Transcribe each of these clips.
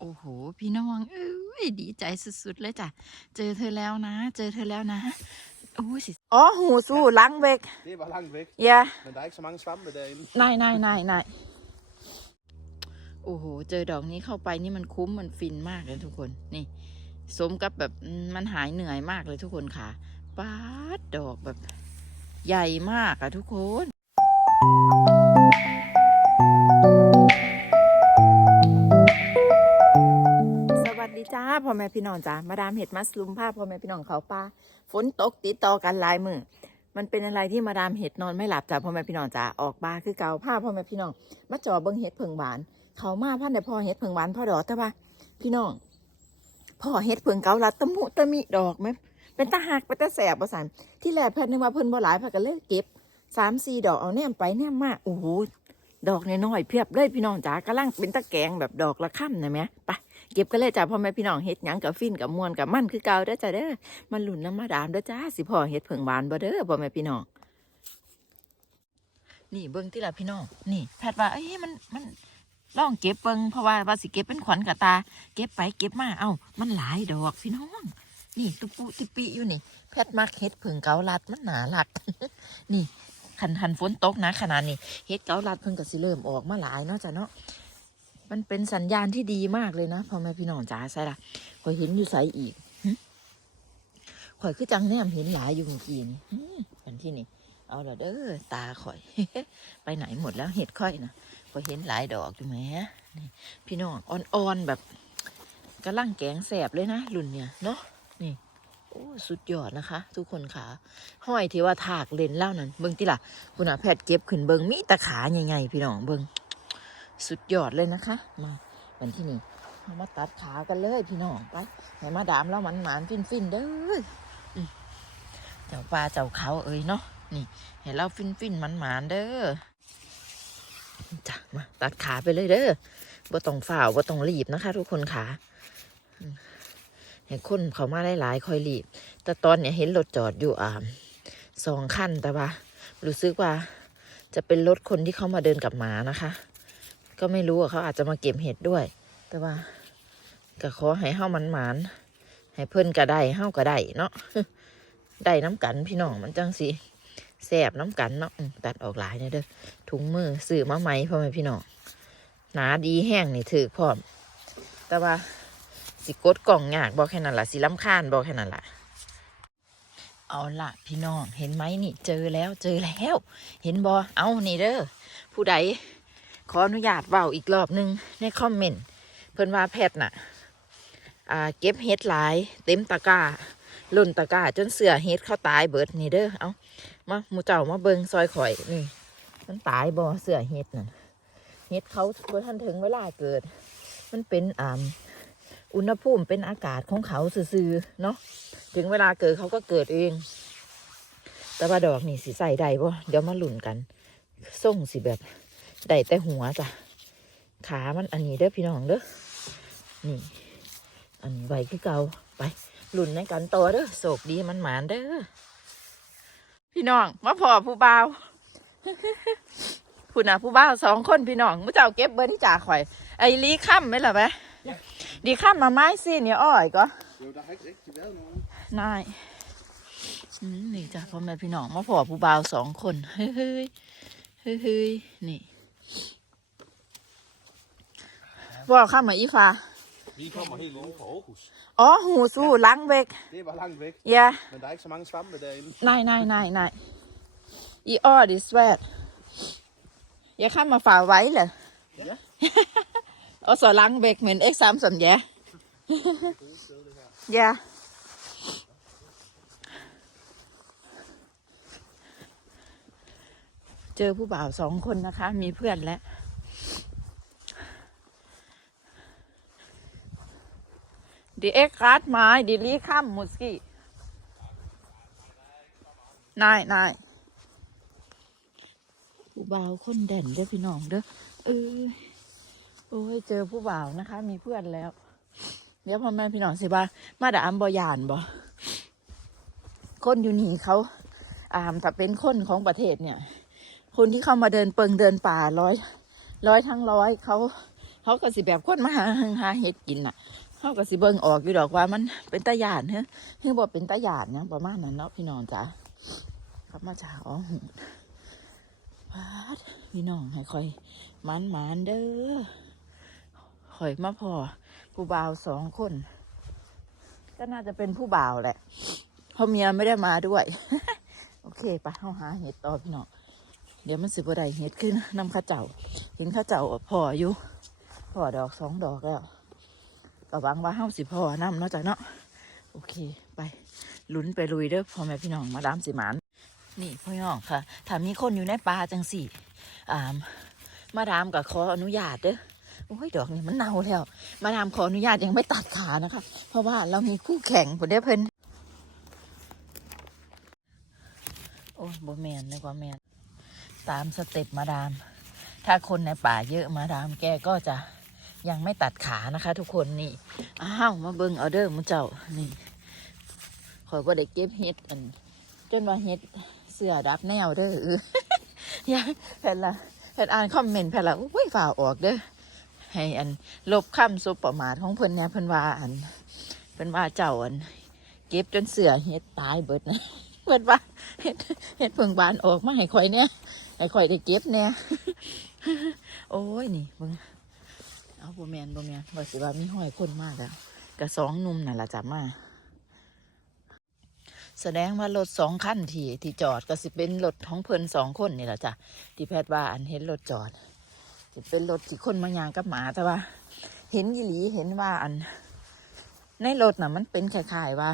โอ้โห พี่น้องเอ้ยดีใจสุดๆเลยจ้ะ เจอเธอแล้วนะ เจอเธอแล้วนะโอ้ยสิอ๋อหูสู้ล้างเบก Det var langt væk, อย่า men der er ikke så mange svampe derinde. นายนายนายนายโอ้โห เจอดอกนี้เข้าไปนี่มันคุ้มมันฟินมากเลยทุกคน นี่ สมกับแบบอืมมันหายเหนื่อยมากเลยทุกคนค่ะป้าดดอกแบบ ใหญ่มากอะทุกคน ดีจ้าพ่อแม่พี่น้องจ้ามาดามเห็ดมัสลุมผ้าพ่อแม่พี่น้องเขาป้าฝนตกติดต่อกันหลายมือมันเป็นอะไรที่มาดามเห็ดนอนไม่หลับจ้าพ่อแม่พี่น้องจ้าออกมาคือเกาผ้าพ่อแม่พี่น้องมาจ่อเบิ้งเห็ดเพิงหวาน เขามาพันในพ่อเห็ดเพิงหวานพ่อดอกแต่ว่า พี่น้องพ่อเห็ดเพิงเกาลัดตะมุตะมิดอกไหมเป็นตาหักเป็นตาแสบประสานที่แรกเพิ่นนึกว่าเพิ่นบ่หลายเพิ่นก็เลยเก็บสามสี่ดอกเอาแนมไปแนมมาโอ้โห ดอกน้อยๆเพียบเลยพี่น้องจ๋ากำลังเป็นตะแกงแบบดอกละค่ำนะแม่ไปเก็บกันเลยจ้าพ่อแม่พี่น้องเฮ็ดหยังกับฟินกับมวนกับมันคือเก่าเด้อจ้าเด้อมันหลุนน้ำมาดามเด้อจ้าสิพ่อเฮ็ดเผิงหวานบ่เด้อพ่อแม่พี่น้องนี่เบิ่งที่ละพี่น้องนี่แพทย์ว่าเอ้ยมันมันลองเก็บเบิ่งเพราะว่าว่าสิเก็บเป็นขวัญกับตา เก็บไปเก็บมาเอ้ามันหลายดอกพี่น้องนี่ตุปุติปิอยู่นี่ แพทย์มักเฮ็ดเผิงเกาลัดมันหนาหลักนี่ คันทันฝนตกนะขนาดนี้เฮ็ดเกาลัดเพิ่งก็สิเริ่มออกมาหลายเนาะจ้ะเนาะมันเป็นสัญญาณที่ดีมากเลยนะพ่อแม่พี่น้องจ๋าใช่ละข่อยเห็นอยู่ใสอีกข่อยคือจังเนี่ยเห็นหลายอยู่เมื่อกี้นี่หึอันที่นี่ เอาละเด้อตาข่อย ไปไหนหมดแล้วเห็ดค่อยนะข่อยเห็นหลายดอกอยู่ไหมพี่น้องอ่อนๆแบบกระลังแกงแสบเลยนะรุ่นเนี่ยเนาะนี่ อ้สุดยอดนะคะ ทุกคนขาห้อยที่ว่าถากเลนเล่านั้น เบิ้งที่ล่ะคุณอาแพทย์เก็บขึ้นเบิ้งมีตะขาใหญ่ๆพี่น้องเบิ้งสุดยอดเลยนะคะ มาวันที่นี่เรามาตัดขากันเลยพี่น้องไปให้มาดามแล้วมันหมานฟินฟินๆเด้อเจ้าปลาเจ้าเขาเอ้ยเนาะนี่ให้เราฟินฟินมันหมานๆเด้อจ้ะมาตัดขาไปเลยเด้อบ่ต้องฝ่าวบ่ต้องรีบนะคะ ทุกคนขาอืม ให้คนเขามาหลายๆคอยรีบ แต่ตอนเนี้ยเห็นรถจอดอยู่อ่าสองคันแต่ว่า รู้สึกว่าจะเป็นรถคนที่เขามาเดินกับหมานะคะ ก็ไม่รู้อะเขาอาจจะมาเก็บเห็ดด้วย แต่ว่าก็ขอให้เฮ้ามันหมานให้เพิ่อนก็ได้เฮ้าก็ได้เนาะได้น้ำกันพี่น้องมันจังสิแสบน้ำกันเนาะตัดออกหลายเนี่ยเด้อถุงมือซื้อมาไหมพ่อแม่พี่น้องหนาดีแห้งนี่ถือพร้อม แต่ว่า สิกดกล่องยากบอกแค่นั้นล่ะสิล้ำคาญบอกแค่นั้นล่ะเอาละพี่น้องเห็นไหมนี่เจอแล้วเจอแล้ว เห็นบอเอานี่เด้อผู้ใดขออนุญาตเว้าอีกรอบหนึงในคอมเมนต์เพิ่นว่าแพทย์น่ะอ่าเก็บเฮ็ดหลาย เต็มตะกร้าล่นตะกร้าจนเสือเฮ็ดเข้าตายเบิดนี่เด้อเอามาหมูเจ้ามาเบิงซอยข่อยนี่มันตายบ่เสือเฮ็ดน่ะเฮ็ดเขาบ่ทันถึงเวลาเกิด มันเป็นอ่า อุณหภูมิเป็นอากาศของเขาซื่อๆเนาะถึงเวลาเกิดเขาก็เกิดเอง แต่ว่าดอกนี่สิใส่ได้บ่เดี๋ยวมาหลุ่นกันส่งสิแบบได้แต่หัวจ้ะขามันอันนี้เด้อพี่น้องเด้อนี่ อันนี้ไว้คือเก่าไปหลุนในกันต่อเด้อโศกดีมันหมานเด้อพี่น้องมาพอผู้บ่าวผู้น่ะผู้บ่าวสองคนพี่น้องมุเจ้าเก็บเบอร์ที่จ่าข่อย ไอ้ลีค่ำไหมล่ะแม่ดีค่ำมาไม้สิเนี่ยอ้อยก็ Jo, der har ikke rigtig været nogen. นายอืมนี่จ้ะพ่อแม่พี่น้องมาพอผู้บ่าวสองคน เฮ้ยเฮ้ยเฮ้ยเฮ้ยนี่ว่าข้ามมาอีฟ้า Vi kommer helt ude fra Aarhus. อ๋อ หูสู้ล้างเบก Det var langt væk, อย่า men der er ikke så mange svampe derinde. นายนายนายนายอีอ้อดิสแวดอย่าข้ามมาฝ่าไว้เหรอ Ja. อ๋อสอล้างเบกเหมือนเอ็กซ์สามสัญญายาเจอผู้บ่าวสองคนนะคะ มีเพื่อนแล้ว Die Eck grad mal, die lige kam måske. Nej, nej. ผู้บ่าวคนเด่นเด้อพี่น้องเด้อเออ โอ้ยเจอผู้บ่าวนะคะ มีเพื่อนแล้ว เดี๋ยวพ่อแม่พี่น้องสิว่ามาดามบอยานบ่คนอยู่นี่เขาอ่ามแต่เป็นคนของประเทศเนี่ย คนที่เข้ามาเดินเปิงเดินป่าร้อย ร้อยทั้งร้อยเขาเขาก็สิแบบคนมาหาหาเห็ดกินน่ะเขาก็สิเบิ่งออกอยู่ดอกว่ามันเป็นตาหยานเฮ้ยเฮ้ยบ่เป็นตาหยานเนี่ยประมาณนั้นเนาะพี่น้องจ้ะกลับมาจ้าอ๋อหูพาดพี่น้องให้คอยมันมันเด้อ คอยมาพอผู้บ่าวสองคน ก็น่าจะเป็นผู้บ่าวแหละเพราะเมียไม่ได้มาด้วย โอเคไปะเข้าหาเห็ดต่อพี่น้องเดี๋ยวมันสิบได้เห็ดขึ้นนำข้าเจ้าเห็นข้าเจ้าพออยู่พอดอกสองดอกแล้วก็หวังว่าเฮาสิพอนำเนาะจ้ะเนาะโอเคไปลุ้นไปลุยเด้อพ่อแม่พี่น้องมาดามสิหมานนี่พ่อพี่น้องค่ะถ้ามีคนอยู่ในป่าจังสี่อ่ามาดามก็ขออนุญาตเด้อ โอ้ยดอกนี่มันเน่าแล้วมาดามขออนุญาตยังไม่ตัดขานะคะ เพราะว่าเรามีคู่แข่งผมได้เพิ่นโอ้ยบ่แมนนึกว่าแมนตามสเต็ปมาดาม ถ้าคนในป่าเยอะมาดามแกก็จะยังไม่ตัดขานะคะ ทุกคนนี่อ้าวมาเบิ่งเอาเด้อมุเจ้านี่ขอยบ่ได้เก็บเฮ็ดอัน จนว่าเฮ็ดเสื้อดับแนวเด้ออยังแผ่นละแผ่นอ่านคอมเมนต์แผ่นละอุ้ยฝ่าออกเด้อ ให้อันลบคำสุประมาทของเพิ่นเนี่ยเพิ่นว่าอันเพิ่นว่าเจ้าอัน เก็บจนเสือเฮ็ดตายเบิดนะเพิ่นว่าเฮ็ดเฮ็ดเพิ่งบานออกมาให้ข่อยเนี่ยให้ข่อยได้เก็บเนี่ยโอ้ยนี่เบิ่งเอาบ่แมนบ่แมนว่าสิว่ามีห้อยคนมากแล้วกระสองหนุ่มน่ะล่ะจับมาแสดงว่ารถสองคันที่ที่จอดก็สิเป็นรถของเพิ่นสองคนนี่แหละจ้ะที่แพทย์ว่าอันเห็นรถจอด จะเป็นรถที่คนมายางกับหมาแต่ว่า เห็นยีหลีเห็นว่าอัน ในรถน่ะ มันเป็นคล้ายๆว่า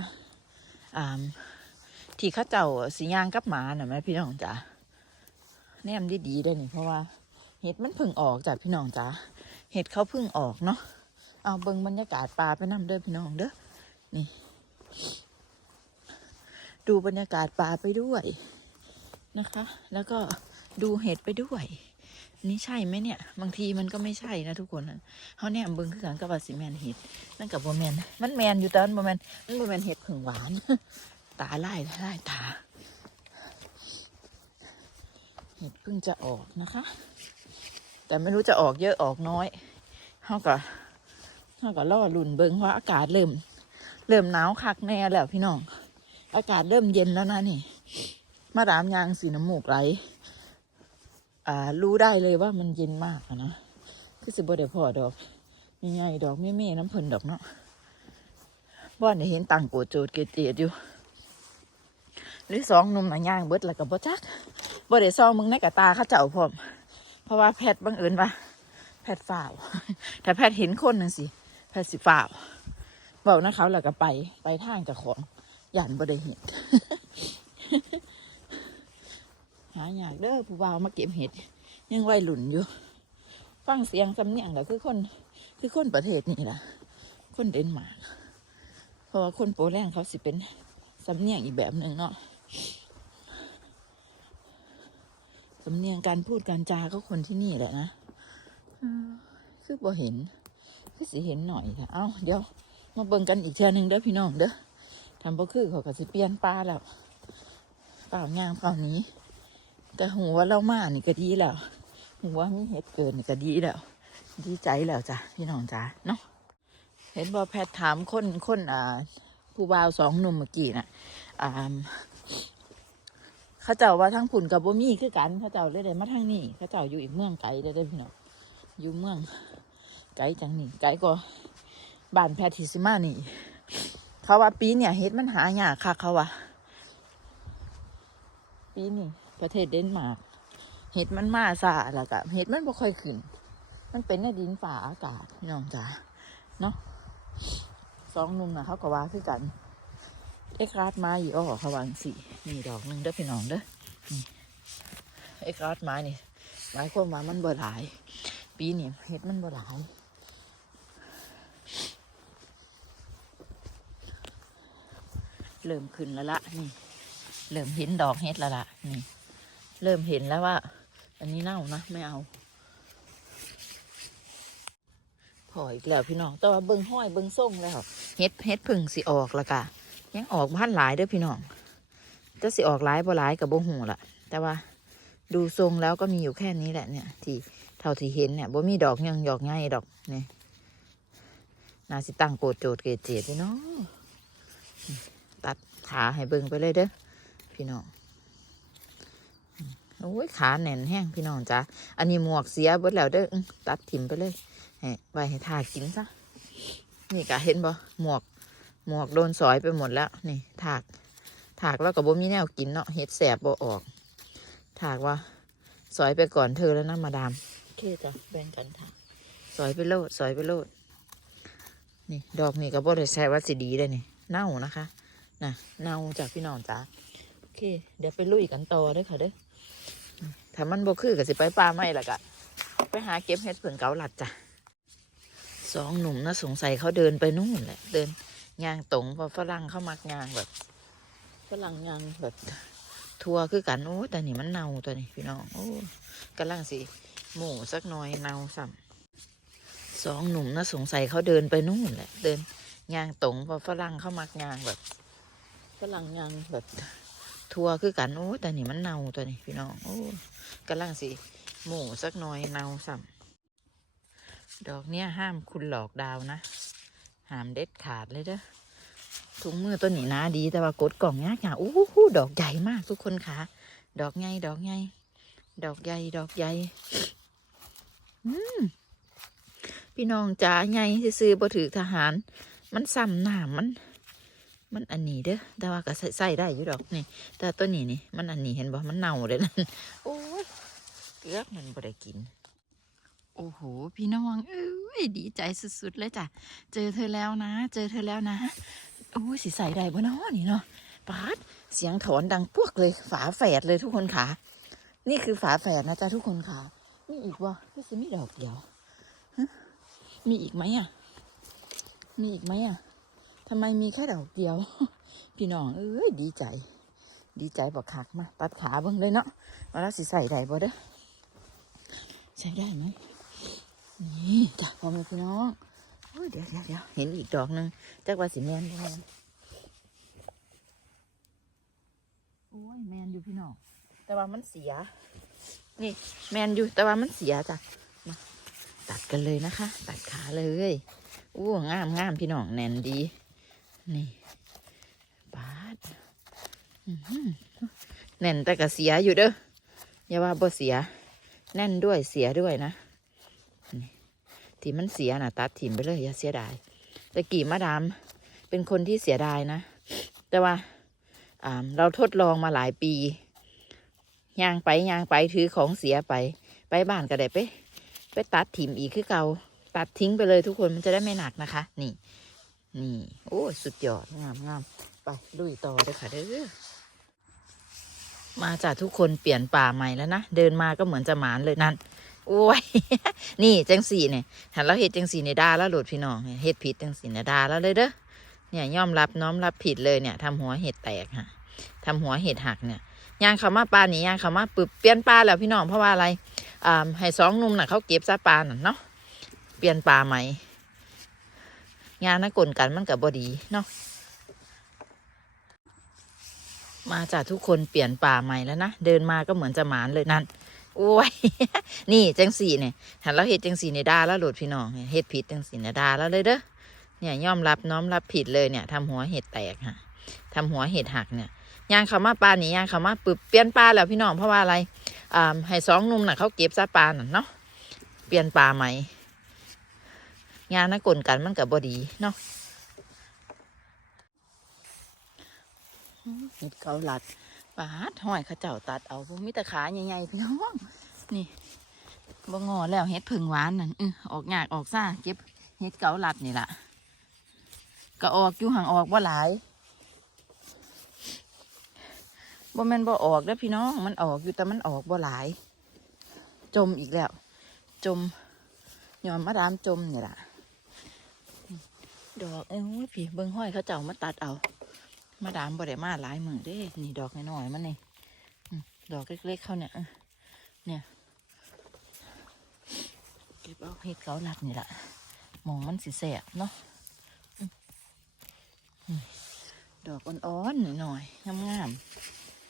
อ่าที่เข้าเจ้าสียางกับหมาน่ะแม่พี่น้องจ๋าแนมดีๆได้นี่เพราะว่าเห็ดมันพึ่งออกจ้ะพี่น้องจ๋าเห็ดเขาพึ่งออกเนาะเอาเบิ่งบรรยากาศป่าไปนํเด้อพี่น้องเด้อนี่ดูบรรยากาศป่าไปด้วยนะคะ แล้วก็ดูเห็ดไปด้วย นี่ใช่ไหมเนี่ย บางทีมันก็ไม่ใช่นะทุกคนนะเขาเนี่ยเบิ้งคือกันกับว่าสิแมนเห็ดนั่นกับโบแมนมันแมนอยู่ตอนโบแมนมันโบแมนเห็ดผึ่งหวาน ตาไล่ไล่ตา เห็ดเพิ่งจะออกนะคะ แต่ไม่รู้จะออกเยอะออกน้อยเขาก็เขาก็ล่อลุ่นเบิ้งว่าอากาศเริ่ม เริ่มหนาวคักแน่แล้วพี่น้อง อากาศเริ่มเย็นแล้วนะนี่ มาดามยางสีน้ำมูกไหล อ่า รู้ได้เลยว่ามันเย็นมากอะนะคือสิบ่ได้พอดอกมีไงดอกไม่เม่น้ำเพลินดอกเนาะบ่ได้เห็นตังโกโจดเกเจดอยู่หรือสองนุ่มหนังย่างเบิดแล้วก็บ่จักบ่ได้ซองมึงในกระตาเข้าเจ้าพร้อม เพราะว่าแพทย์บังเอิญว่าแพทย์ฝ่าวถ้าแพทย์เห็นคนนึงสิแพทย์สิฝ่าวบอกนะเขาแล้วก็ไปไปทางจ้าของย่านบ่ได้เห็น หาอยากเด้อผู้บ่าวมาเก็บเห็ด ยังวัยรุ่นอยู่ ฟังเสียงสำเนียงก็คือคนคือคนประเทศนี่ล่ะ คนเดนมาร์กเพราะว่าคนโปแลนด์เขาสิเป็นสำเนียงอีกแบบหนึ่งเนาะสำเนียงการพูดการจาก็คนที่นี่แหละนะคือบ่เห็นคือสิเห็นหน่อยค่ะเอ้าเดี๋ยว มาเบิ่งกันอีกเทื่อหนึงเด้อพี่น้องเด้อทำบ่คือเขาก็สิเปลี่ยนป้าแล้วเปล่างามเปล่านี้ แต่หัวเรามานี่ก็ดีแล้วหัวมีเห็ดเกินก็ดีแล้ว ดีใจแล้วจ้ะพี่น้องจ้ะเนาะเห็นบอแพทถามคนคนอ่าผู้บ่าวสองหนุ่มเมื่อกี้น่ะอ่าเขาเจ้าว่าทั้งผุ่นกับบ่มีคือกันเขาเจ้าเลยได้มาทางนี้เขาเจ้าอยู่อีกเมืองไกลเด้อเด้อพี่น้องอยู่เมืองไกลจังนี่ไกลก็บ้านแพทิสิมานี่ เขาว่าปีเนี่ยเห็ดมันหายากค่ะเขาว่าปีนี้ ประเทศเดนมาร์กเห็ดมันมาซาแล้วก็เห็ดมันบ่ค่อยขึ้น มันเป็นในดินฝ่าอากาศพี่น้องจ๋าเนาะสองนุ่มนะเขาก็ว่าคือกัน เอกราดไม้อยู่อ้อเขาวางสี่นี่ดอกหนึ่งเด้อพี่น้องเด้อเอกราดไม้นี่หมายความว่ามันบ่หลาย ปีนี้เห็ดมันบ่หลายเริ่มขึ้นแล้วละนี่เริ่มเห็นดอกเห็ดแล้วล่ะนี่ เริ่มเห็นแล้วว่า อันนี้เน่านะ ไม่เอาพออีกแล้วพี่น้อง แต่ว่าเบิ้งห้อยเบิ้งส่งแล้วเฮ็ดเฮ็ดพึ่งสิออกละกะ ยังออกพันหลายเด้อพี่น้องจะสิออกหลายบ่หลายกับบ่หูล่ะแต่ว่าดูทรงแล้วก็มีอยู่แค่นี้แหละเนี่ย ที่เท่าที่เห็นเนี่ยบ่มีดอกยังดอกง่ายดอกนี่นาสิตั้งโกดโจดเกดเจดพี่น้องตัดขาให้เบิ่งไปเลยเด้อพี่น้อง โอ้ยขาแน่นแห้งพี่น้องจ้ะอันนี้หมวกเสียเบิดแล้วเด้ออื้อตัดถิ่มไปเลยให้ไว้ให้ทากินซะนี่กะเห็นบ่หมวกหมวกโดนสอยไปหมดแล้วนี่ถากถากแล้วก็บ่มีแนวกินเนาะเห็ดแสบบ่ออก ถากว่า สอยไปก่อนเธอแล้วนะมาดามโอเคจ้ะแบ่งกันถากสอยไปโลดสอยไปโลดนี่ ดอกนี่ก็บ่ได้ใช้ว่าสิดีเลยนี่เน่านะคะนะเน่าจากพี่น้องจ้าโอเค เดี๋ยวไปลุยกันต่อเด้อค่ะเด้อ ถ้ามันบ่คือก็สิไปป่าไม่ละกะไปหาเก็บเห็ดเผิงเกาหลัดจ้ะสองหนุ่มนะสงสัยเขาเดินไปนู่นแหละ เดินยางตรงพอฝรั่งเข้ามักยางแบบฝรั่งยางแบบทัวร์คือกันโอ้แต่นี่มันเน่าตัวนี้พี่น้องโอ้กำลังสิหมูสักหน่อยเน่าซ้ำสองหนุ่มนะสงสัยเขาเดินไปนู่นแหละ เดินยางตรงพอฝรั่งเข้ามักยางแบบฝรั่งยางแบบ ทัวคือกันโอ้แต่นี่มันเน่าตัวนี้พี่น้องโอ้กำลังสิหมูสักหน่อยเน่าซ้ำดอกเนี้ยห้ามคุณหลอกดาวนะหามเด็ดขาดเลยเด้อถุงมือตัวนี้นะดีแต่ว่ากดกล่องยากอย่างอู้หูดอกใหญ่มากทุกคนค่ะ ดอกใหญ่ดอกใหญ่ดอกใหญ่ดอกใหญ่อืมพี่น้องจ๋าใหญ่ซื้อบ่ถือทหาร มันซ้ำหน้ามัน มันอันนี้เด้อแต่ว่าก็ใส่ได้อยู่ดอกนี่ แต่ตัวนี้นี่ มันอันนี้เห็นบ่มันเน่าเลยนั่นโอ้ยเกือบมันบ่ได้กิน โอ้โห พี่น้องเอ้ยดีใจสุดๆเลยจ้ะ เจอเธอแล้วนะ เจอเธอแล้วนะโอ้ยสิใส่ได้บ่เนาะนี่เนาะปาดเสียงถอนดังพวกเลย ฝาแฝดเลยทุกคนค่ะ นี่คือฝาแฝดนะจ๊ะทุกคนค่ะมีอีกวะพี่สิมีดอกเดียวมีอีกไหมอะ มีอีกไหมอะ ทำไมมีแค่ดอกเดียว พี่น้องเอ้ยดีใจ ดีใจบอกคักมา ตัดขาเบิ่งเลยเนาะมาแล้วสิใส่ได้บ่เด้อใส่ได้ไหมนี่จ้ะพอแม่พี่น้องเดี๋ยวเดี๋ยวเดี๋ยวเห็นอีกดอกหนึ่งจักว่าสิแมนบ่แมนโอ้ยแมนอยู่พี่น้อง แต่ว่ามันเสีย นี่แมนอยู่แต่ว่ามันเสียจ้ะมาตัดกันเลยนะคะ ตัดขาเลยโอ้งามงามพี่น้องแน่นดี นี่ปาดแน่นแต่ก็เสียอยู่เด้ออย่าว่าบ่เสีย แน่นด้วยเสียด้วยนะที่มันเสียน่ะ ตัดถิ่มไปเลยอย่าเสียดายแต่กี่มาดามเป็นคนที่เสียดายนะ แต่ว่าเราทดลองมาหลายปีย่างไปย่างไปถือของเสียไป ไปบ้านก็ได้ไป ไปตัดถิ่มอีกคือเก่าตัดทิ้งไปเลยทุกคนมันจะได้ไม่หนักนะคะ นี่ นี่ โอ้สุดยอด งามงามไปลุยต่อเลยค่ะเด้อมาจากทุกคนเปลี่ยนป่าใหม่แล้วนะ เดินมาก็เหมือนจะหมานเลยนั่นโอ้ย นี่จังสีเนี่ยหันเราเฮ็ดจังสีในดาแล้วโหลดพี่น้องเนี่ยเฮ็ดผิดจังสีในดาแล้วเลยเด้อเนี่ยยอมรับน้อมรับผิดเลยเนี่ยทำหัวเห็ดแตกฮะทำหัวเห็ดหักเนี่ยยางเขามาปลาหนี่ยางเขามาปึบเปลี่ยนปลาแล้วพี่น้องเพราะว่าอะไรอ่าให้สองนุ่มน่ะเขาเก็บซาปลาน่ะเนาะเปลี่ยนปลาใหม่ งานนักกลกันมันกับบอดีเนาะมาจากทุกคนเปลี่ยนป่าใหม่แล้วนะ เดินมาก็เหมือนจะหมานเลยนั่นโอ้ย นี่จังสีเนี่ยหันเราเฮ็ดจังสีในดาแล้วหลุดพี่น้องเนี่ยเฮ็ดผิดจังสีในดาแล้วเลยเด้อเนี่ยยอมรับน้อมรับผิดเลยเนี่ยทำหัวเห็ดแตกฮะทำหัวเห็ดหักเนี่ยยางเขามาปลาหนียางเขามาปึบเปลี่ยนปลาแล้วพี่น้องเพราะว่าอะไรอ่าให้สองนุ่มน่ะเขาเก็บซาปลาน่ะเนาะเปลี่ยนปลาใหม่ งานนักกลกันมันกับบดีเนาะเห็ดเขาหลัดปาดห้อยขาเจ้าตัดเอาพวกมิตรขาใหญ่ๆพี่น้องนี่บ่งอแล้วเห็ดผึ่งหวานนั่นอือออกยากออกซ่าเก็บเห็ดเกาหลัดนี่ล่ะก็ออกอยู่ห่างออกว่าหลายบ่แม่นบ่ออกเด้อพี่น้องมันออกอยู่แต่มันออกบ่หลาย จมอีกแล้ว จมยอมมาดามจมนี่ล่ะ ดอกเอ้ยพี่เบิ่งห้อยเขาเจ้ามาตัดเอา มาดามบ่ได้มาหลายมือเด้นี่ดอกน้อยๆมันนี่ดอกเล็กๆเขาเนี่ยเนี่ยเก็บเอาเห็ดเกาลัดนี่แหละมองมันสิแสบเนาะดอกอ่อนๆหน่อยๆงาม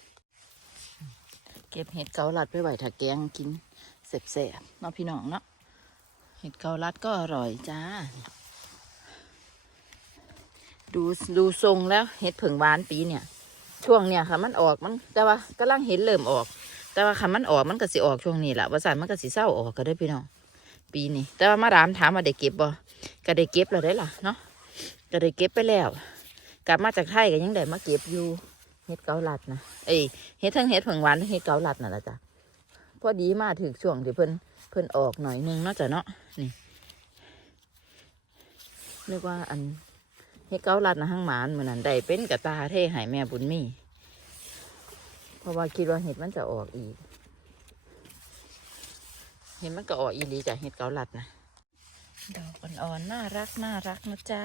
ๆอืมเก็บเห็ดเกาลัดไปไหวถ้าแกงกินแแสบๆเนาะพี่น้องเนาะเห็ดเกาลัดก็อร่อยจ้า ดูดูทรงแล้วเห็ดผึ่งหวานปีเนี่ย ช่วงเนี่ยค่ะมันออกมันแต่ว่ากำลังเห็นเริ่มออก แต่ว่าค่ะมันออกมันก็สิออกช่วงนี้แหละว่าสันมันก็สิเศร้าออกก็ได้พี่น้องปีนี้แต่ว่ามาดามถามว่าได้เก็บบ่ก็ได้เก็บแล้วได้ล่ะเนาะก็ได้เก็บไปแล้ว กลับมาจากไทยก็ยังได้มาเก็บอยู่เห็ดเกาลัดนะเอ้ยเห็ดทั้งเห็ดผึ่งหวานทั้งเห็ดเกาลัดน่ะละจ้ะพอดีมาถึงช่วงที่เพิ่นเพิ่นออกหน่อยนึงนาะจ้ะเนาะนี่เรียกว่าอัน เฮ็ดเกาลัดนะห้างหมานเหมือนนั้นได้เป็นกระตาเท่หายแม่บุญมีเพราะว่าคิดว่าเห็ดมันจะออกอีก เห็ดมันก็ออกอีหลีจากเห็ดเกาลัดนะดอกอ่อนๆน่ารักน่ารักนะจ๊ะ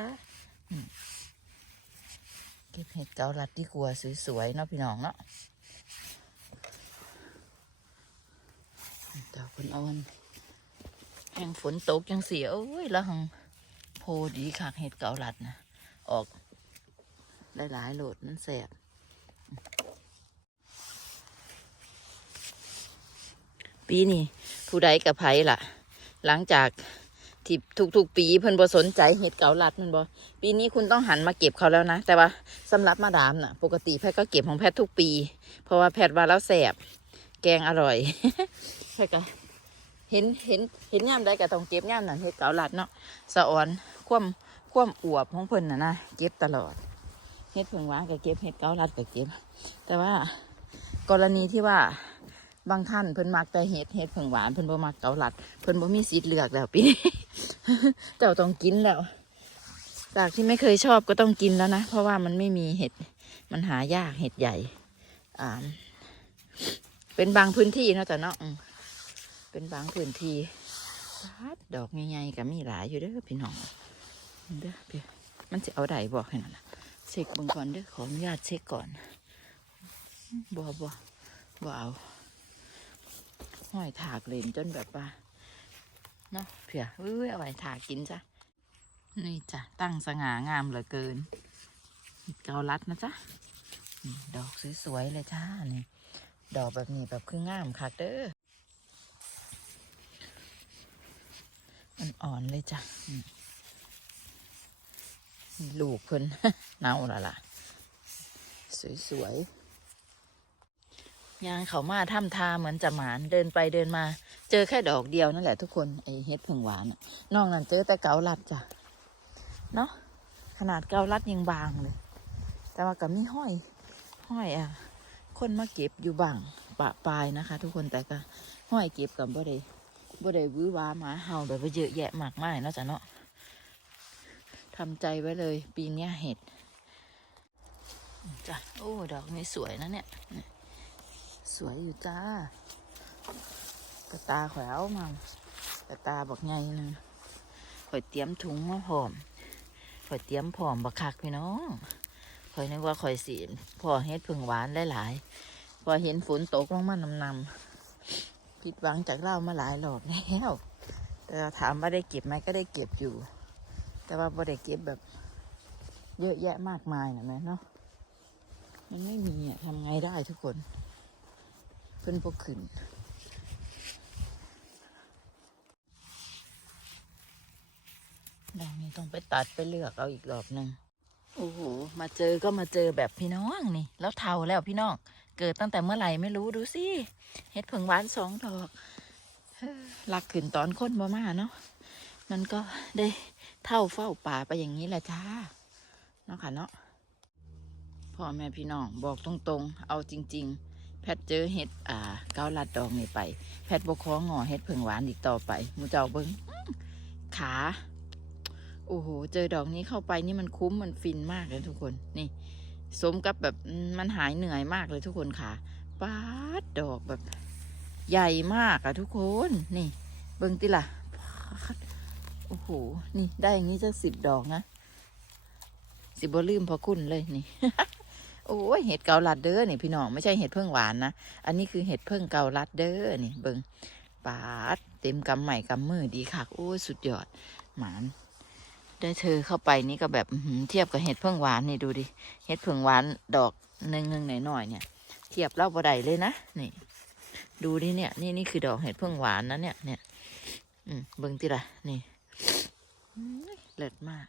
เก็บเห็ดเกาลัดดีกว่าสวยๆเนาะพี่น้องเนาะดอกอ่อนๆแห้งฝนตกยังเสียโอ้ยล้วหังโพดีคักเห็ดเกาลัดนะ ออกหลายๆโหลดมันแสบปีนี้ผู้ใดกับไผล่ะ หลังจากที่ทุกๆปีเพิ่นบ่สนใจเห็ดเกาลัดมันบ่ปีนี้คุณต้องหันมาเก็บเขาแล้วนะ แต่ว่าสำหรับมาดามน่ะ ปกติแพทย์ก็เก็บของแพทย์ทุกปี เพราะว่าแพทย์ว่าแล้วแสบแกงอร่อยแพทย์ก็เห็นเห็นเห็นย่ามใดก็ต้องเก็บย่ามนั่นเห็ดเกาลัดเนาะสะออนคว่ำ คว่ำอวบของเพิ่นน่ะนะเก็บตลอดเห็ดเพิ่งหวานก็เก็บเห็ดเกาลัดก็เก็บ แต่ว่ากรณีที่ว่าบางท่านเพิ่นมักแต่เห็ดเห็ดเพิ่งหวานเพิ่นบ่มักเกาลัด เพิ่นบ่มีสิทธิ์เลือกแล้วปีนี้เจ้าต้องกินแล้วจากที่ไม่เคยชอบก็ต้องกินแล้วนะ เพราะว่ามันไม่มีเห็ดมันหายากเห็ดใหญ่อ่าเป็นบางพื้นที่เนาะแต่เนาะเป็นบางพื้นที่ดดอกใหญ่ๆก็มีหลายอยู่เด้อพี่น้อง เด้อพี่มันจะเอาไดบอกให้นั่นล่ะเช็คบิ่งก่อนเด้อขออนุญาตเช็คก่อนบ่บ่บ่เอาห้อยถากเลนจนแบบว่าเนาะเผื่อเอ้ยเอาไว้ถากกินจ้ะนี่จ้ะตั้งสง่างามเหลือเกินเกาลัดนะจ๊ะดอกสวยๆเลยจ้านี่ดอกแบบนี้แบบคืองามคักเด้ออ่อนเลยจ้ะ ลูกเพิ่นเน่าและล่ะ สวยๆยางเขามาถ้ำทาเหมือนจะหมานเดินไปเดินมา เจอแค่ดอกเดียวนั่นแหละทุกคนไอเฮ็ดผึ่งหวานน่อกนั้นเจอแต่เกาลัดจ้ะเนาะขนาดเกาลัดยังบางเลย แต่ว่าก็มีห้อยห้อยอะ คนมาเก็บอยู่บางปะปลายนะคะ ทุกคนแต่ก็ห้อยเก็บกับบ่ได้บ่ได้วื้อว้าหมาเห่าแบบว่าเยอะแยะมากมายเนาะจ้ะเนาะ ทำใจไว้เลย ปีนี้เห็ดจ้ะโอ้ดอกนี้สวยนะเนี่ย สวยอยู่จ้ากระตาแข่อยเอามากระตาบอกไงนึงข่อยเตรียมถุงมาพร้อมข่อยเตรียมพร้อมบักคักพี่น้องข่อยนึกว่าข่อยสีพอเฮ็ดผึ่งหวานหลายๆพอเห็นฝนตกลงมานำนำๆผิดหวังจากเล่ามาหลายรอบแล้วแต่ถามว่าได้เก็บไหมก็ได้เก็บอยู่ แต่ว่าบ่ได้เก็บแบบ เยอะแยะมากมายนะแม่เนาะมันไม่มีอะทำไงได้ทุกคน เพิ่นพวกขึ้นดอกนี้ต้องไปตัดไปเลือกเอาอีกรอบหนึ่งโอ้โห มาเจอก็มาเจอแบบพี่น้องนี่ แล้วเท่าแล้วพี่น้อง เกิดตั้งแต่เมื่อไหร่ไม่รู้ดูสิ เห็ดผึ่งหวานสองดอกหลักขึ้นตอนค้นบ่มาเนาะ มันก็ได้ เท่าเฝ้าป่าไปอย่างนี้แหละจ้าเนาะค่ะเนาะพ่อแม่พี่น้องบอกตรงๆ เอาจริง ๆ แพทเจอเห็ดอ่าเกาลัดดอกนี่ไป แพทบกคองงอเห็ดเผึ่งหวานอีกต่อไปมูเจ้าเบิ้งอื้อขาโอ้โห เจอดอกนี้เข้าไปนี่มันคุ้มมันฟินมากเลยทุกคน นี่ สมกับแบบมันหายเหนื่อยมากเลยทุกคนค่ะป๊าดดอกแบบ ใหญ่มากอะทุกคน นี่ เบิ่งติล่ะ โอ้โห นี่ได้อย่างนี้จะสิบดอกนะสิบบลืมพอคุณเลยนี่ โอ้ยเห็ดเกาลัดเด้อนี่พี่น้องไม่ใช่เห็ดเพิ่งหวานนะ อันนี้คือเห็ดเพิ่งเกาลัดเด้อนี่เบิงปาดเต็มกำใหม่กำมือดีค่ะโอ้ยสุดยอด หมาน ได้เธอเข้าไปนี่ก็แบบเทียบกับเห็ดเพิ่งหวานนี่ดูดิ เห็ดเพิ่งหวานดอกหนึ่งหนึ่งหน่อยๆเนี่ย เทียบเล่าบ่ได้เลยนะนี่ดูดิเนี่ย นี่นี่คือดอกเห็ดเพิ่งหวานนะเนี่ยเนี่ย อืมเบิ่งติละนี่ เลิศมาก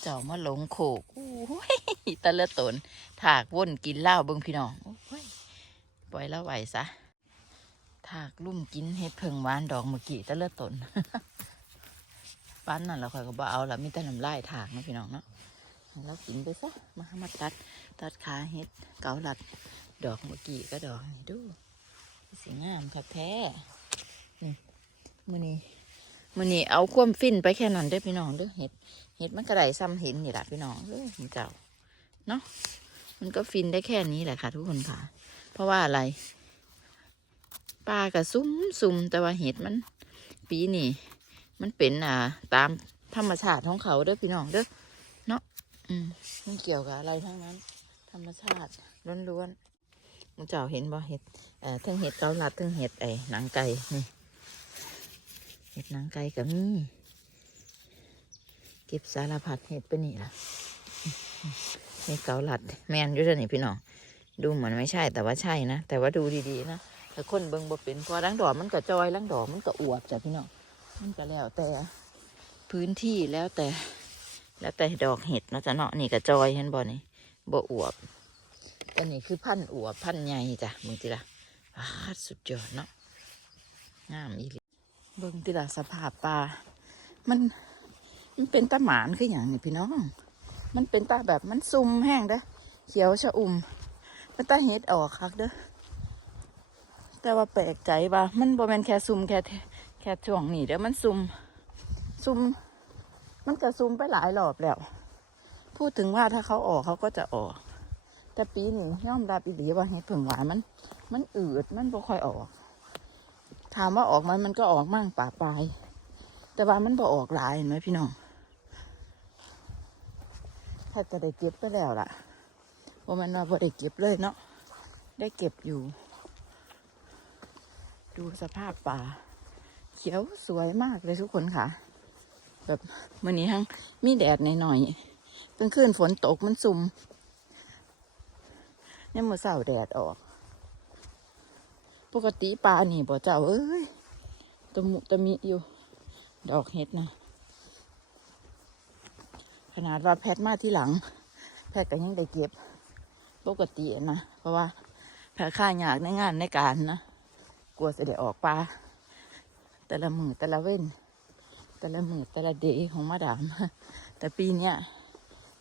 เจ้ามาหลงโขกโอ้ยตะเละตนถากว่นกินเหล้าเบิ่งพี่น้องโอ้ยปล่อยแล้วไหวซะถากลุ่มกินเห็ดเพิงหวานดอกเมื่อกี้ตะเละตนปั้นนั่นเราคอยก็บ่เอาละมีแต่น้ำลายถากนะพี่น้องเนาะให้เรากินไปซะมามาตัด ตัดขาเห็ดเกาลัด ดอกเมื่อกี้ก็ดอกนี่ดูสีงามค่ะแท้นี่มือนี้ มือนี้เอาควมฟินไปแค่นั้นเด้อพี่น้องเด้อเห็ดเห็ดมันกระไดซ้ำเห็นนี่แหละพี่น้องเด้อมันเจ้าเนาะมันก็ฟินได้แค่นี้แหละค่ะ ทุกคนค่ะ เพราะว่าอะไรปลากระซุ้มซุมแต่ว่าเห็ดมัน ปีนี้มันเป็นอ่า ตามธรรมชาติของเขาเด้อพี่น้องเด้อเนาะอืมไม่เกี่ยวกับอะไรทั้งนั้น ธรรมชาติล้วนๆมึงเจ้าเห็นบ่เห็ดเอ่อทั้งเห็ดเกาลัดทั้งเห็ดไอ้หนังไก่นี่ ห็ดหนังไก่กับมีเก็บสารพัดเห็ดไปนี่ล่ะเห็ดเกาลัด แมนอยู่เด้อนี่พี่น้องดูเหมือนไม่ใช่แต่ว่าใช่นะ แต่ว่าดูดีๆนะแต่คนเบิ่งบ่เป็นพอลังดอกมันก็จอยลังดอกมันก็อวบจ้ะพี่น้องมันก็แล้วแต่พื้นที่แล้วแต่ แล้วแต่ดอกเห็ดเนาะจ้ะเนาะนี่ก็จอยเห็นบ่นี่บ่อวบอันนี้คือพันอวบพันใหญ่จ้ะเบิ่งติละอ้าสุดยอดเนาะงามอีหลี เบิ่งติละสภาพปลา มัน มันเป็นตาหมานคืออย่างนี้พี่น้อง มันเป็นตาแบบมันซุ่มแห้งเด้อเขียวชะอุ่มเป็นตาเห็ดออกคักเด้อ แต่ว่าแปลกใจว่า มันบ่แม่นแค่ซุ่มแค่แค่ช่วงนี้เด้อมันซุ่มซุ่มมันก็ซุ่มไปหลายรอบแล้ว พูดถึงว่าถ้าเขาออกเขาก็จะออก แต่ปีนี้ย่อมรับอีหลีว่าเห็ดผึ่งหวานมัน มันอืดมันบ่ค่อยออก ถามว่าออกไหมมันก็ออกมั่งป่าปลาย แต่ว่ามันบ่ออกหลายเห็นไหมพี่น้องถ้าจะได้เก็บไปแล้วล่ะว่ามันว่าบ่ได้เก็บเลยเนาะได้เก็บอยู่ ดูสภาพป่า เขียวสวยมากเลยทุกคนค่ะ แบบวันนี้ทั้งมีแดดหน่อยๆกลางคืนฝนตกมันซุ่มเนี่ยมือเสาแดดออก ปกติปลานี่บ่เจ้าเอ้ยตะมุตะมิอยู่ ดอกเห็ดนะขนาดว่าแพทมาที่หลัง แพทก็ยังได้เก็บ ปกตินะ เพราะว่าแพทค่ายากในงานในการนะ กลัวจะได้ออกปลา แต่ละมือแต่ละเว้น แต่ละมือแต่ละเดย์ของมาดาม แต่ปีเนี้ย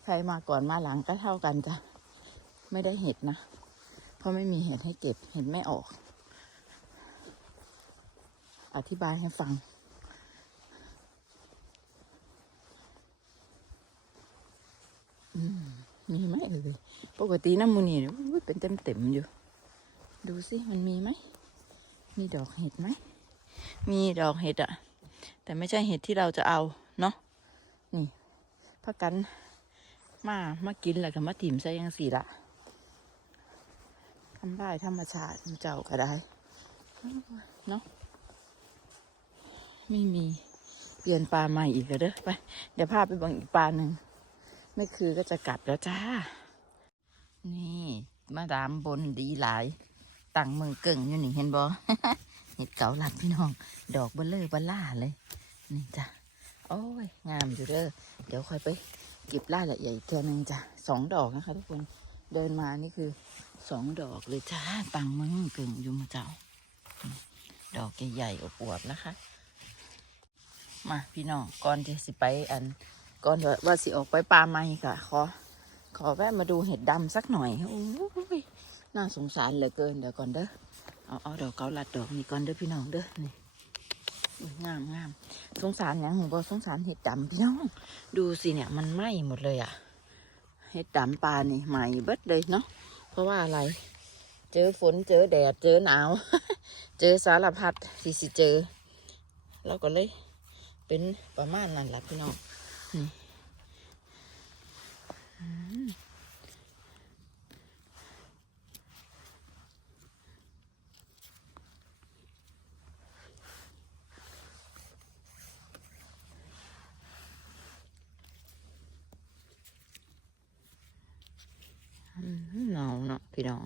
ใครมาก่อนมาหลังก็เท่ากันจ้ะ ไม่ได้เห็ดนะ เพราะไม่มีเห็ดให้เก็บ เห็ดไม่ออก อธิบายให้ฟัง มีไหมเอ่ยปกติน้ำมูนี่เนี่ยเป็นเต็มเต็มๆอยู่ ดูสิมันมีไหม มีดอกเห็ดไหม มีดอกเห็ดอะแต่ไม่ใช่เห็ดที่เราจะเอาเนาะ นี่พักกันมา มากินแล้วก็มาถิ่มใส่ยังสี่ละทำได้ธรรมชาติเจ้าก็ได้ เนาะ ไม่มีเปลี่ยนปลาใหม่อีกแล้วเด้อไป เดี๋ยวพาไปบังอีกปลาหนึ่งไม่คือก็จะกลับแล้วจ้า นี่มาดามบนดีหลายตั้งมือเก่งอยู่นี่เห็นบ่เห็ดเก่าหลัดพี่น้อง ดอกเบลเลอร์บล่าเลย นี่จ้ะโอ้ย งามอยู่เด้อเดี๋ยวค่อยไปเก็บรายละเอียดอีกเทีนึงจ้ะสองดอกนะคะทุกคนเดินมานี่คือสองดอกเลยจ้าตั้งมือเก่งอยู่มาเจ้า ดอกใหญ่ๆอวบๆนะคะ มาพี่น้องก่อนที่สิไปอันก่อนว่าสิออกไปปลาไม้ค่ะ ขอ ขอแวะมาดูเห็ดดำสักหน่อยโอ้ยน่าสงสารเหลือเกินเดี๋ยวก่อนเด้อเอาเอาดอกเกาลัดดอกนี้ก่อนเด้อพี่น้องเด้อนี่งามงามสงสารหยังหูบอสงสารเห็ดดำพี่น้อง ดูสิเนี่ยมันไหม้หมดเลยอะเห็ดดำปลานี่ไหม้เบิดเลยเนาะเพราะว่าอะไร เจอฝนเจอแดดเจอหนาว เจอสารพัดที่สิเจอเราก็เลย เป็นประมาณนั้นแหละพี่น้องนี่หนาวเนาะพี่น้อง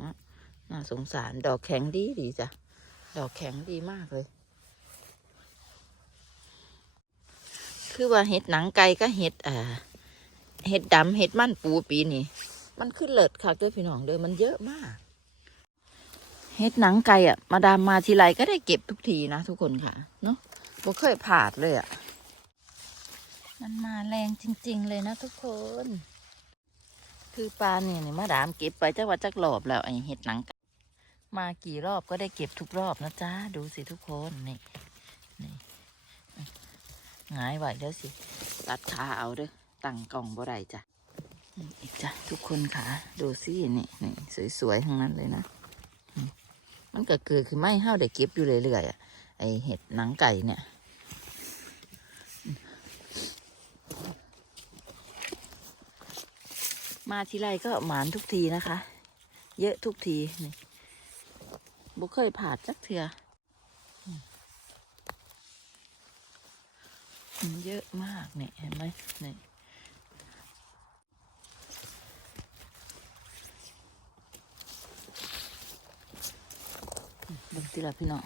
น่าสงสารดอกแข็งดีดีจ้ะ ดอกแข็งดีมากเลย คือว่าเห็ดหนังไก่ก็เห็ดอ่าเห็ดดำเห็ดมันปูปีนี้มันขึ้นเลิศค่ะด้วยพี่น้องเด้อมันเยอะมาก เห็ดหนังไก่อะ มาดามมาทีไรก็ได้เก็บทุกทีนะทุกคนค่ะ เนาะบ่เคยผาดเลยอะ มันมาแรงจริง ๆ เลยนะทุกคน คือปลาเนี่ยนี่มาดามเก็บไปจักว่าจักรอบแล้วไอเห็ดหนังไก่มากี่รอบก็ได้เก็บทุกรอบนะจ๊ะดูสิทุกคนนี่นี่ หงายไหวแล้วสิ ตัดขาเอาเด้อตั้งกล่องบ่ได้จ้ะอีกจ้ะทุกคนค่ะดูสินี่นี่สวยๆทั้งนั้นเลยนะมันก็เกิดขึ้นไม่ห้าวได้เก็บอยู่เรื่อยๆอะไอเห็ดหนังไก่เนี่ยมาทีไรก็หมานทุกทีนะคะ เยอะทุกทีนี่บ่เคยผ่าจักเถื่อมมัน เยอะมากเนี่ยเห็นไหมเนี่เบิ่งทีละพี่น้อง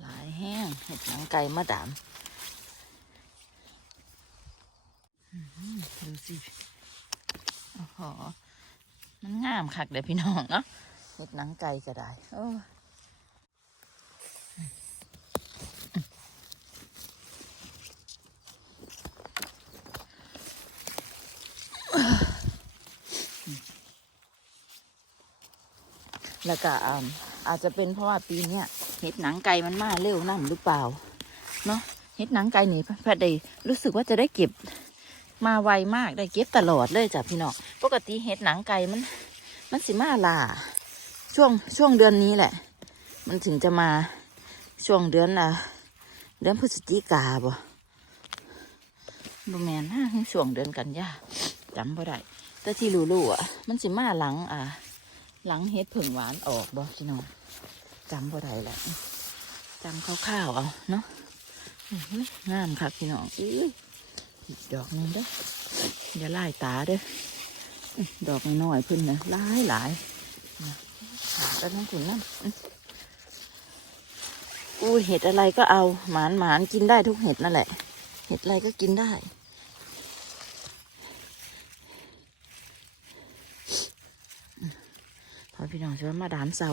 หลายแห้งเห็ดหนังไก่มาดามดูสิโอ้โหมันงามคักเด้อพี่น้องเนาะเห็ดหนังไก่ก็ได้โอ้ แล้วก็อาจจะเป็นเพราะว่าปีเนี้ยเห็ดหนังไก่มันมาเร็วนั่นหรือเปล่าเนาะเห็ดหนังไก่นี่แพทย์ได้รู้สึกว่าจะได้เก็บมาไวมากได้เก็บตลอดเลยจ้ะพี่น้องปกติเห็ดหนังไก่มัน มันสิมาลาช่วงช่วงเดือนนี้แหละ มันถึงจะมาช่วงเดือนอะเดือนพฤศจิกาบ่บ่แมนนะช่วงเดือนกันยาจำบ่ได้แต่ที่รู้ๆอะมันสิมาหลังอะ หลังเห็ดผึ่งหวานออกบ่พี่น้องจำบ่ได้แหละจำคร่าวๆเอาเนาะงามค่ะพี่น้องอื้ออีกดอกนึงเด้ออย่าไล่ตาเด้อดอกน้อยๆเพิ่นนะหลายหลายนะแล้วน้องขุนนั่นอื้ออู้เห็ดอะไรก็เอาหมานหมานกินได้ทุกเห็ดนั่นแหละ เห็ดอะไรก็กินได้อื้อ พอพี่น้องจะว่ามาดามเซา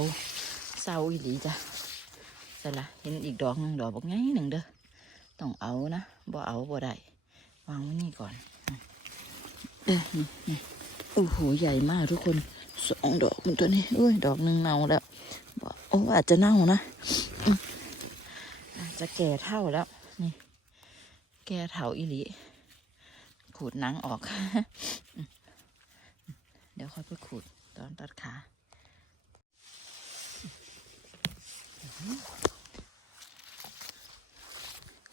เซาอีหลีจ้ะใช่ละเห็นอีกดอกหนึ่งดอกบอกไงหนึ่งเด้อต้องเอานะบ่เอาบ่ได้วางไว้นี่ก่อนเอ้ยนี่โอ้โหใหญ่มากทุกคนสองดอกมันตัวนี้อุ้ยดอกหนึ่งเน่าแล้วบอกโอ้อาจจะเน่านะอาจจะแก่เท่าแล้วนี่แก่เท่าอีหลีขูดหนังออก เดี๋ยวค่อยไปขูดตอนตัดขา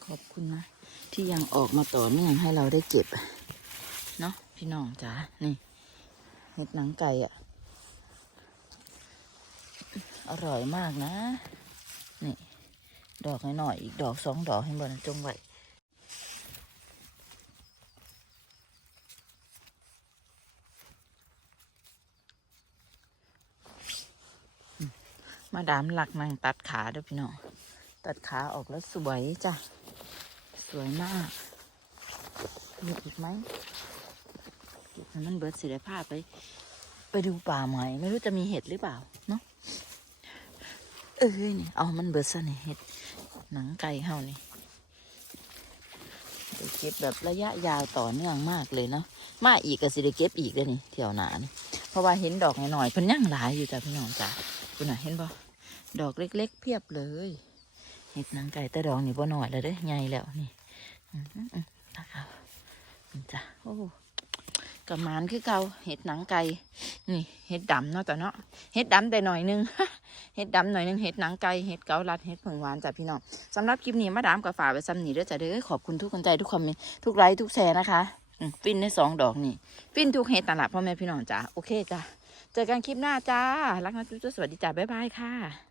ขอบคุณนะ ที่ยังออกมาต่อเนื่องให้เราได้เก็บ เนาะพี่น้องจ๋า นี่เห็ดหนังไก่อะอร่อยมากนะ นี่ ดอกหน่อยๆอีกดอกสองดอกให้บนจงไว้อื มาดามหลักนางตัดขาด้วยพี่น้องตัดขาออกแล้วสวยจ้ะ สวยมาก มีอีกไหมเก็บมันเบิร์ดสิได้พาไป ไปดูป่าใหม่ไม่รู้จะมีเห็ดหรือเปล่าเนาะเอ้ยนี่เอามันเบิดซะนี่เห็ดหนังไก่เฮานี่ได้เก็บแบบระยะยาวต่อเนื่องมากเลยเนาะมาอีกก็สิได้เก็บอีกเลยนี่เที่ยวหนานี่เพราะว่าเห็นดอกหน่อยๆเพิ่นยังหลายอยู่จ้ะพี่น้องจ้ะคุณน่ะเห็นบ่ ดอกเล็กๆเพียบเลยเห็ดหนังไก่แต่ดอกนี่บ่หน่อยแล้วเด้ใหญ่แล้วนี่อืมอือืมนะครับจ้ะโอ้กระมานคือเก่าเห็ดหนังไก่นี่เห็ดดำเนาะจ้ะเนาะเห็ดดำแต่หน่อยหนึงเห็ดดำหน่อยหนึงเห็ดหนังไก่เห็ดเกาลัดเห็ดผึ่งหวานจ้ะพี่น้องสำหรับคลิปนี้มาดามกับฝาไว้ซ้ำหนีด้อจ้ะเด้อขอบคุณทุกคนใจทุกคอมเมนต์ทุกไลค์ทุกแชร์นะคะฟินได้สองดอกนี่ฟินทุกเห็ดตลาดพ่อแม่พี่น้องจ้ะโอเคจ้ะเจอกันคลิปหน้าจ้ารักนะจุ๊บๆสวัสดีจ้ะบ๊ายบายค่ะ